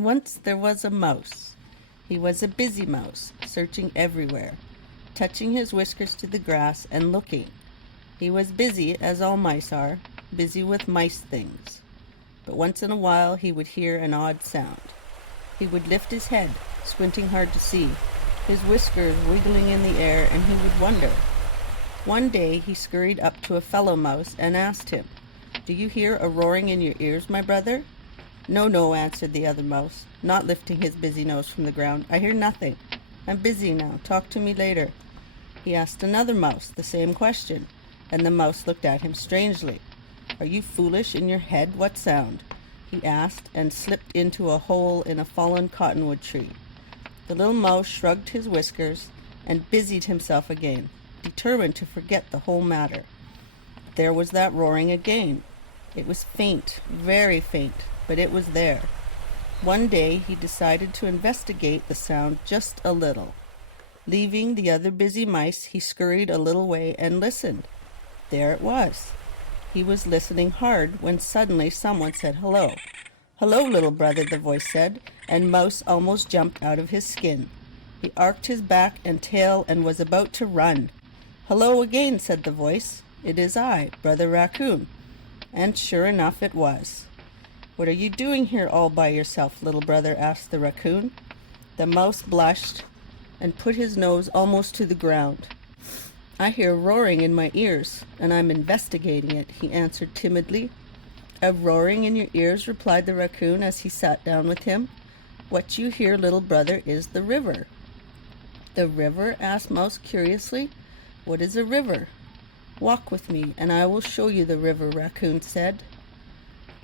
Once there was a mouse. He was a busy mouse, searching everywhere, touching his whiskers to the grass and looking. He was busy, as all mice are, busy with mice things. But once in a while he would hear an odd sound. He would lift his head, squinting hard to see, his whiskers wiggling in the air, and he would wonder. One day he scurried up to a fellow mouse and asked him, "Do you hear a roaring in your ears, my brother?" "No, no," answered the other mouse, not lifting his busy nose from the ground. "I hear nothing. I'm busy now. Talk to me later." He asked another mouse the same question, and the mouse looked at him strangely. "Are you foolish in your head? What sound?" he asked, and slipped into a hole in a fallen cottonwood tree. The little mouse shrugged his whiskers and busied himself again, determined to forget the whole matter. There was that roaring again. It was faint, very faint, but it was there. One day he decided to investigate the sound just a little. Leaving the other busy mice, he scurried a little way and listened. There it was. He was listening hard when suddenly someone said hello. "Hello, little brother," the voice said, and Mouse almost jumped out of his skin. He arched his back and tail and was about to run. "Hello again," said the voice. "It is I, Brother Raccoon." And sure enough it was. "What are you doing here all by yourself, little brother?" asked the raccoon. The mouse blushed and put his nose almost to the ground. "I hear roaring in my ears, and I'm investigating it," he answered timidly. "A roaring in your ears?" replied the raccoon as he sat down with him. "What you hear, little brother, is the river." "The river?" asked Mouse curiously. "What is a river?" "Walk with me, and I will show you the river," Raccoon said.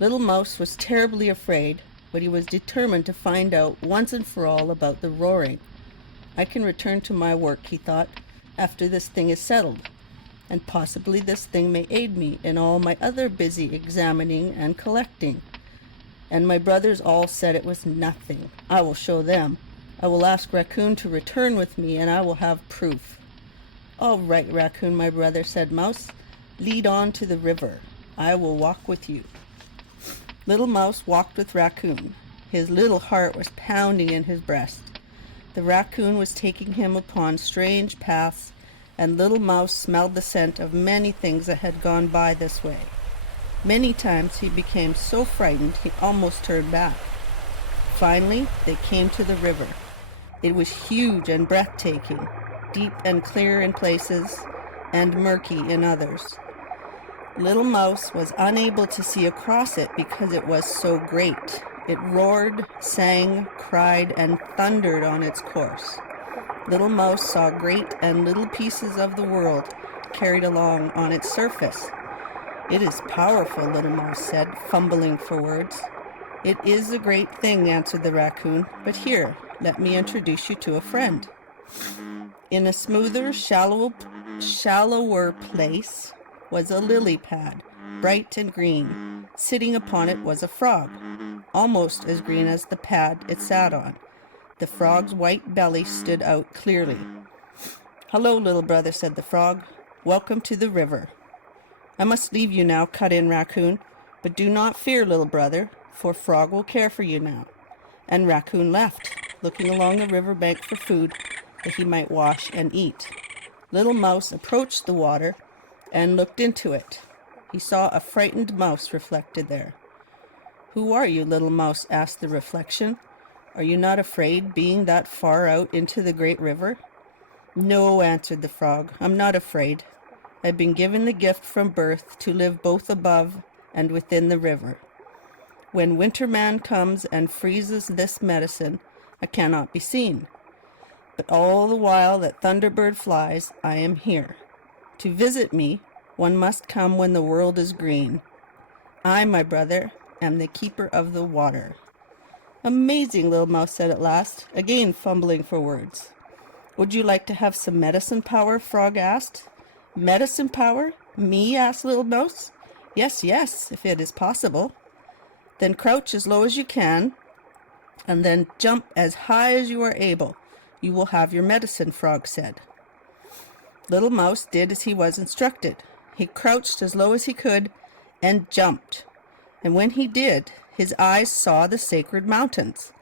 Little Mouse was terribly afraid, but he was determined to find out once and for all about the roaring. "I can return to my work," he thought, "after this thing is settled, and possibly this thing may aid me in all my other busy examining and collecting. And my brothers all said it was nothing. I will show them. I will ask Raccoon to return with me, and I will have proof." "All right, Raccoon, my brother," said Mouse. "Lead on to the river. I will walk with you." Little Mouse walked with Raccoon. His little heart was pounding in his breast. The raccoon was taking him upon strange paths, and Little Mouse smelled the scent of many things that had gone by this way. Many times he became so frightened he almost turned back. Finally, they came to the river. It was huge and breathtaking, deep and clear in places, and murky in others. Little Mouse was unable to see across it because it was so great. It roared, sang, cried, and thundered on its course. Little Mouse saw great and little pieces of the world carried along on its surface. "It is powerful," Little Mouse said, fumbling for words. "It is a great thing," answered the raccoon, "but here, let me introduce you to a friend." In a smoother, shallower place was a lily pad, bright and green. Sitting upon it was a frog, almost as green as the pad it sat on. The frog's white belly stood out clearly. "Hello, little brother," said the frog. "Welcome to the river." "I must leave you now," cut in Raccoon, "but do not fear, little brother, for Frog will care for you now." And Raccoon left, looking along the river bank for food that he might wash and eat. Little Mouse approached the water and looked into it. He saw a frightened mouse reflected there. "Who are you, little mouse?" asked the reflection. "Are you not afraid being that far out into the great river?" "No," answered the frog, "I'm not afraid. I've been given the gift from birth to live both above and within the river. When Winterman comes and freezes this medicine, I cannot be seen. But all the while that Thunderbird flies, I am here. To visit me, one must come when the world is green. I, my brother, am the keeper of the water." "Amazing," Little Mouse said at last, again fumbling for words. "Would you like to have some medicine power?" Frog asked. "Medicine power? Me?" asked Little Mouse. Yes, if it is possible." "Then crouch as low as you can, and then jump as high as you are able. You will have your medicine," Frog said. Little Mouse did as he was instructed. He crouched as low as he could and jumped. And when he did, his eyes saw the sacred mountains.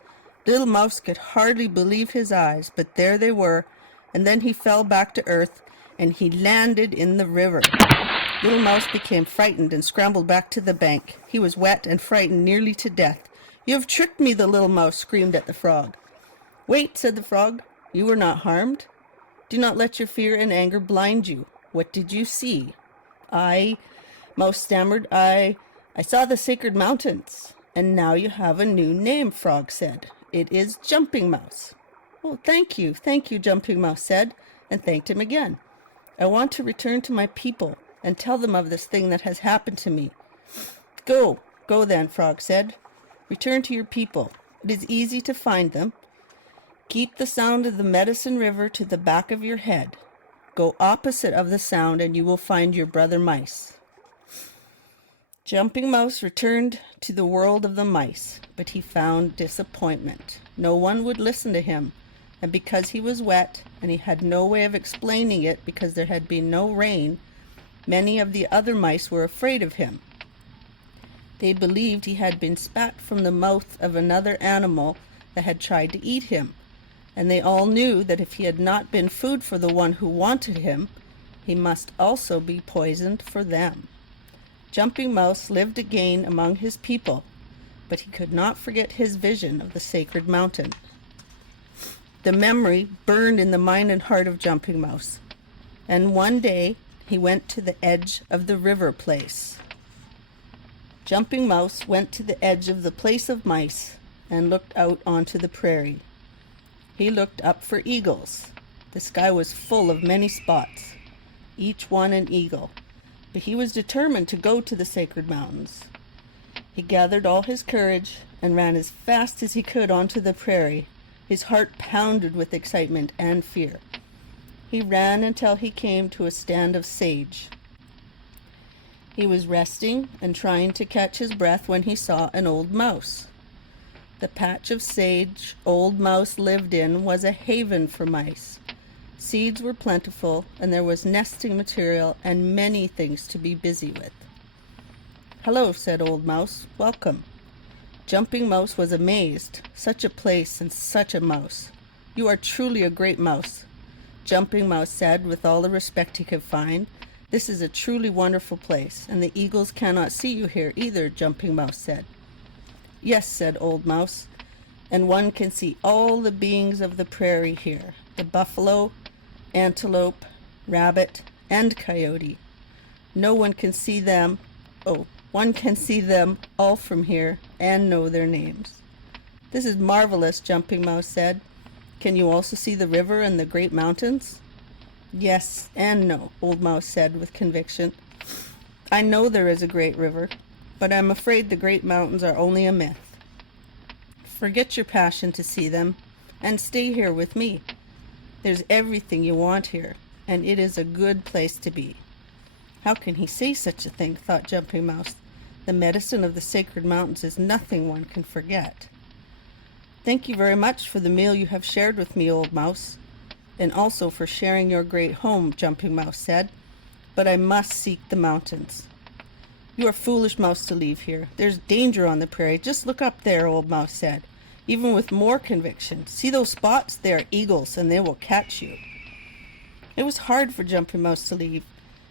Little Mouse could hardly believe his eyes, but there they were, and then he fell back to earth, and he landed in the river. Little Mouse became frightened and scrambled back to the bank. He was wet and frightened nearly to death. "You have tricked me," the little mouse screamed at the frog. "Wait," said the frog. "You were not harmed. Do not let your fear and anger blind you. What did you see?" Mouse stammered, I saw the sacred mountains." "And now you have a new name," Frog said. "It is Jumping Mouse." "Oh, thank you," Jumping Mouse said, and thanked him again. "I want to return to my people and tell them of this thing that has happened to me." Go then," Frog said. "Return to your people. It is easy to find them. Keep the sound of the Medicine River to the back of your head. Go opposite of the sound and you will find your brother mice." Jumping Mouse returned to the world of the mice, but he found disappointment. No one would listen to him, and because he was wet and he had no way of explaining it because there had been no rain, many of the other mice were afraid of him. They believed he had been spat from the mouth of another animal that had tried to eat him, and they all knew that if he had not been food for the one who wanted him, he must also be poisoned for them. Jumping Mouse lived again among his people, but he could not forget his vision of the sacred mountain. The memory burned in the mind and heart of Jumping Mouse, and one day he went to the edge of the river place. Jumping Mouse went to the edge of the place of mice and looked out onto the prairie. He looked up for eagles. The sky was full of many spots, each one an eagle, but he was determined to go to the sacred mountains. He gathered all his courage and ran as fast as he could onto the prairie. His heart pounded with excitement and fear. He ran until he came to a stand of sage. He was resting and trying to catch his breath when he saw an old mouse. The patch of sage old mouse lived in was a haven for mice. Seeds were plentiful, and there was nesting material and many things to be busy with. "Hello," said Old Mouse. "Welcome." Jumping Mouse was amazed. Such a place and such a mouse. "You are truly a great mouse," Jumping Mouse said with all the respect he could find. "This is a truly wonderful place, and the eagles cannot see you here either," Jumping Mouse said. "Yes," said Old Mouse, "and one can see all the beings of the prairie here, the buffalo, antelope, rabbit, and coyote. No one can see them. One can see them all from here and know their names." "This is marvelous," Jumping Mouse said. "Can you also see the river and the great mountains?" "Yes and no," Old Mouse said with conviction. "I know there is a great river, but I'm afraid the great mountains are only a myth. Forget your passion to see them and stay here with me. There's everything you want here, and it is a good place to be." How can he say such a thing, thought Jumping Mouse. The medicine of the sacred mountains is nothing one can forget. "Thank you very much for the meal you have shared with me, Old Mouse, and also for sharing your great home," Jumping Mouse said. "But I must seek the mountains." "You are foolish, Mouse, to leave here. There's danger on the prairie. Just look up there," Old Mouse said, even with more conviction. "See those spots? They are eagles, and they will catch you." It was hard for Jumping Mouse to leave,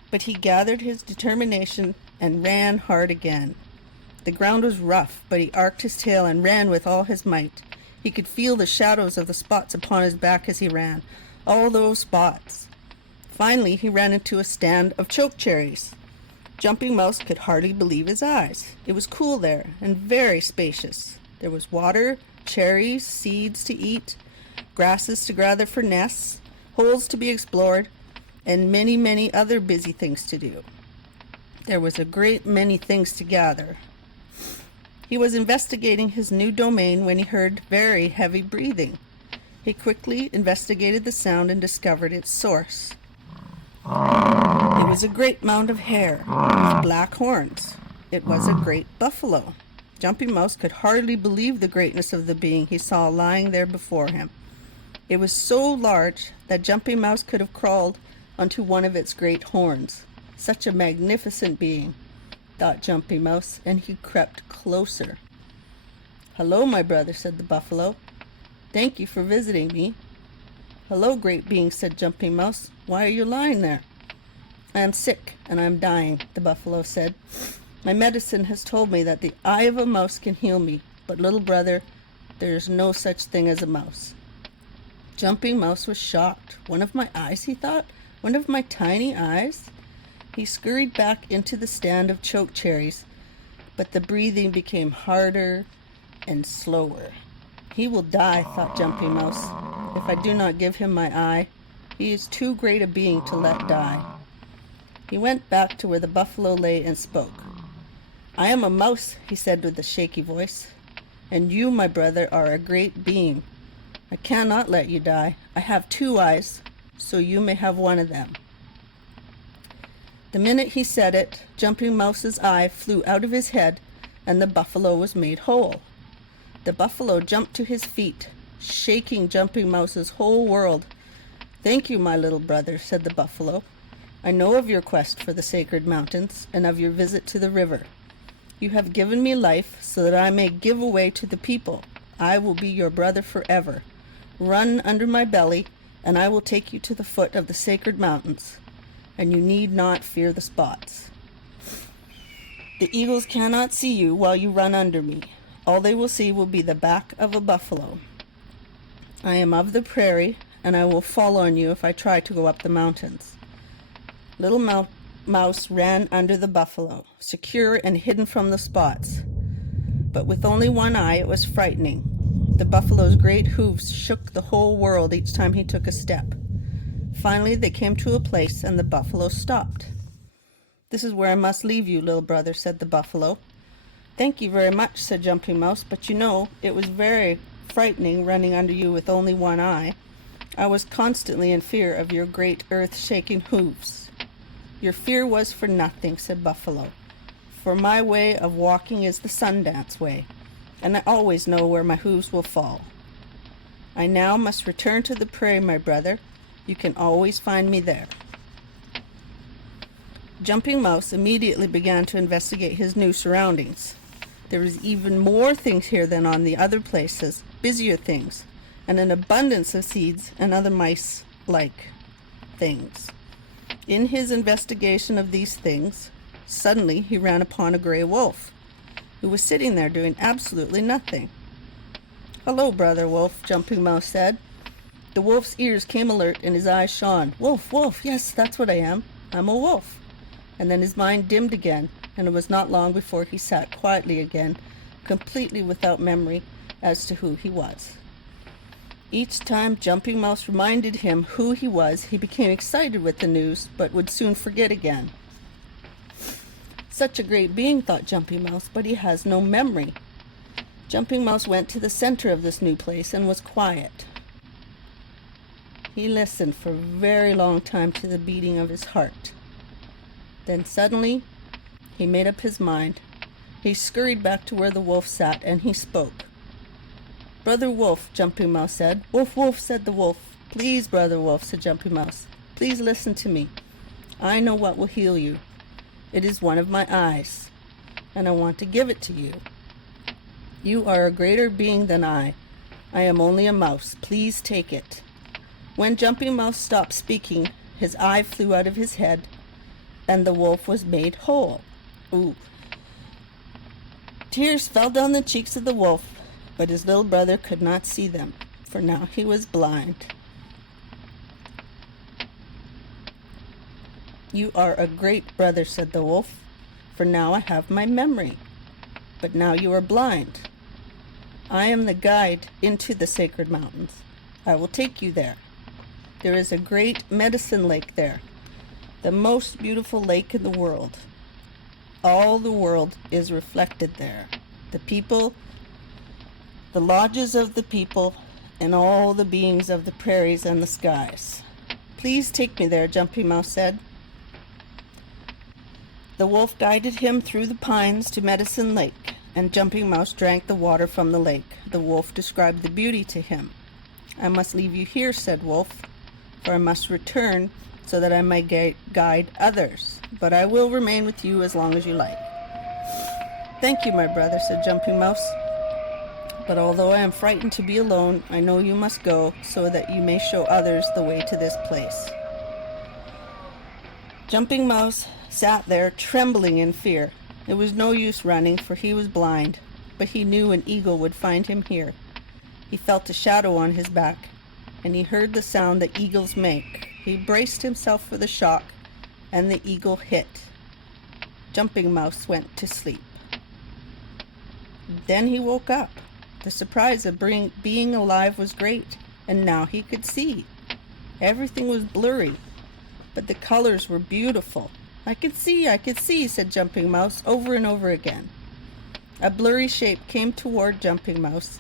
but he gathered his determination and ran hard again. The ground was rough, but he arched his tail and ran with all his might. He could feel the shadows of the spots upon his back as he ran. All those spots. Finally, he ran into a stand of chokecherries. Jumping Mouse could hardly believe his eyes. It was cool there and very spacious. There was water, cherries, seeds to eat, grasses to gather for nests, holes to be explored, and many, many other busy things to do. There was a great many things to gather. He was investigating his new domain when he heard very heavy breathing. He quickly investigated the sound and discovered its source. It was a great mound of hair with black horns. It was a great buffalo. Jumping Mouse could hardly believe the greatness of the being he saw lying there before him. It was so large that Jumping Mouse could have crawled onto one of its great horns. Such a magnificent being, thought Jumping Mouse, and he crept closer. "Hello, my brother," said the buffalo. Thank you for visiting me." "Hello, great being," said Jumping Mouse. "Why are you lying there?" "I am sick and I am dying," the buffalo said. "My medicine has told me that the eye of a mouse can heal me, but little brother, there is no such thing as a mouse." Jumping Mouse was shocked. "One of my eyes," he thought. "One of my tiny eyes?" He scurried back into the stand of choke cherries, but the breathing became harder and slower. "He will die," thought Jumping Mouse, "if I do not give him my eye. He is too great a being to let die." He went back to where the buffalo lay and spoke. "I am a mouse," he said with a shaky voice, "and you, my brother, are a great being. I cannot let you die. I have 2 eyes, so you may have one of them." The minute he said it, Jumping Mouse's eye flew out of his head, and the buffalo was made whole. The buffalo jumped to his feet, shaking Jumping Mouse's whole world. "Thank you, my little brother," said the buffalo. "I know of your quest for the sacred mountains and of your visit to the river. You have given me life so that I may give away to the people. I will be your brother forever. Run under my belly, and I will take you to the foot of the sacred mountains, and you need not fear the spots. The eagles cannot see you while you run under me. All they will see will be the back of a buffalo. I am of the prairie, and I will fall on you if I try to go up the mountains." Little Mouse ran under the buffalo, secure and hidden from the spots. But with only one eye, it was frightening. The buffalo's great hooves shook the whole world each time he took a step. Finally, they came to a place, and the buffalo stopped. "This is where I must leave you, little brother," said the buffalo. "Thank you very much," said Jumping Mouse, "but you know, it was very frightening running under you with only one eye. I was constantly in fear of your great earth-shaking hooves." "Your fear was for nothing," said Buffalo, "for my way of walking is the Sundance way, and I always know where my hooves will fall. I now must return to the prairie, my brother. You can always find me there." Jumping Mouse immediately began to investigate his new surroundings. There was even more things here than on the other places, busier things, and an abundance of seeds and other mice-like things. In his investigation of these things, suddenly he ran upon a gray wolf, who was sitting there doing absolutely nothing. "Hello, Brother Wolf," Jumping Mouse said. The wolf's ears came alert and his eyes shone. "Wolf, wolf, yes, that's what I am. I'm a wolf." And then his mind dimmed again, and it was not long before he sat quietly again, completely without memory as to who he was. Each time Jumping Mouse reminded him who he was, he became excited with the news, but would soon forget again. "Such a great being," thought Jumping Mouse, "but he has no memory." Jumping Mouse went to the center of this new place and was quiet. He listened for a very long time to the beating of his heart. Then suddenly, he made up his mind. He scurried back to where the wolf sat, and he spoke. "Brother Wolf," Jumping Mouse said. "Wolf, wolf," said the wolf. "Please, Brother Wolf," said Jumping Mouse. "Please listen to me. I know what will heal you. It is one of my eyes, and I want to give it to you. You are a greater being than I. I am only a mouse. Please take it." When Jumping Mouse stopped speaking, his eye flew out of his head, and the wolf was made whole. Ooh. Tears fell down the cheeks of the wolf, but his little brother could not see them, for now he was blind. "You are a great brother," said the wolf, "for now I have my memory. But now you are blind. I am the guide into the sacred mountains. I will take you there. There is a great medicine lake there, the most beautiful lake in the world. All the world is reflected there. The people, the lodges of the people, and all the beings of the prairies and the skies. Please take me there," Jumping Mouse said. The wolf guided him through the pines to Medicine Lake, and Jumping Mouse drank the water from the lake. The wolf described the beauty to him. "I must leave you here," said Wolf, "for I must return so that I may guide others, but I will remain with you as long as you like." "Thank you, my brother," said Jumping Mouse. But although I am frightened to be alone, I know you must go so that you may show others the way to this place. Jumping Mouse sat there trembling in fear. It was no use running, for he was blind, but he knew an eagle would find him here. He felt a shadow on his back, and he heard the sound that eagles make. He braced himself for the shock, and the eagle hit. Jumping Mouse went to sleep. Then he woke up. The surprise of being alive was great, and now he could see. Everything was blurry, but the colors were beautiful. I could see, said Jumping Mouse over and over again. A blurry shape came toward Jumping Mouse.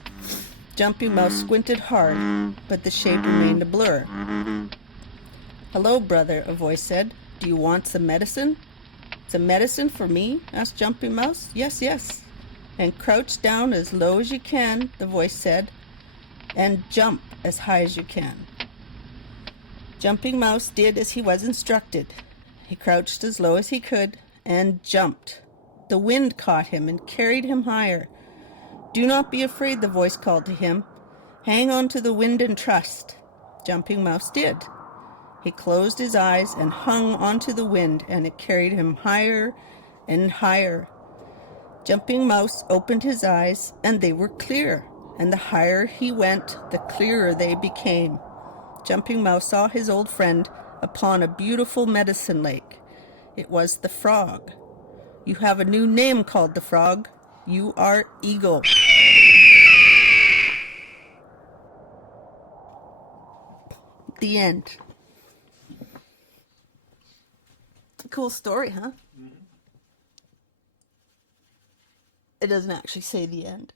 Jumping Mouse squinted hard, but the shape remained a blur. Hello, brother, a voice said. Do you want some medicine? Some medicine for me? Asked Jumping Mouse. Yes, yes. And crouch down as low as you can, the voice said, and jump as high as you can. Jumping Mouse did as he was instructed. He crouched as low as he could and jumped. The wind caught him and carried him higher. Do not be afraid, the voice called to him. Hang on to the wind and trust. Jumping Mouse did. He closed his eyes and hung onto the wind, and it carried him higher and higher. Jumping Mouse opened his eyes, and they were clear, and the higher he went, the clearer they became. Jumping Mouse saw his old friend upon a beautiful medicine lake. It was the frog. You have a new name, called the frog. You are Eagle. The end. Cool story, huh? It doesn't actually say the end.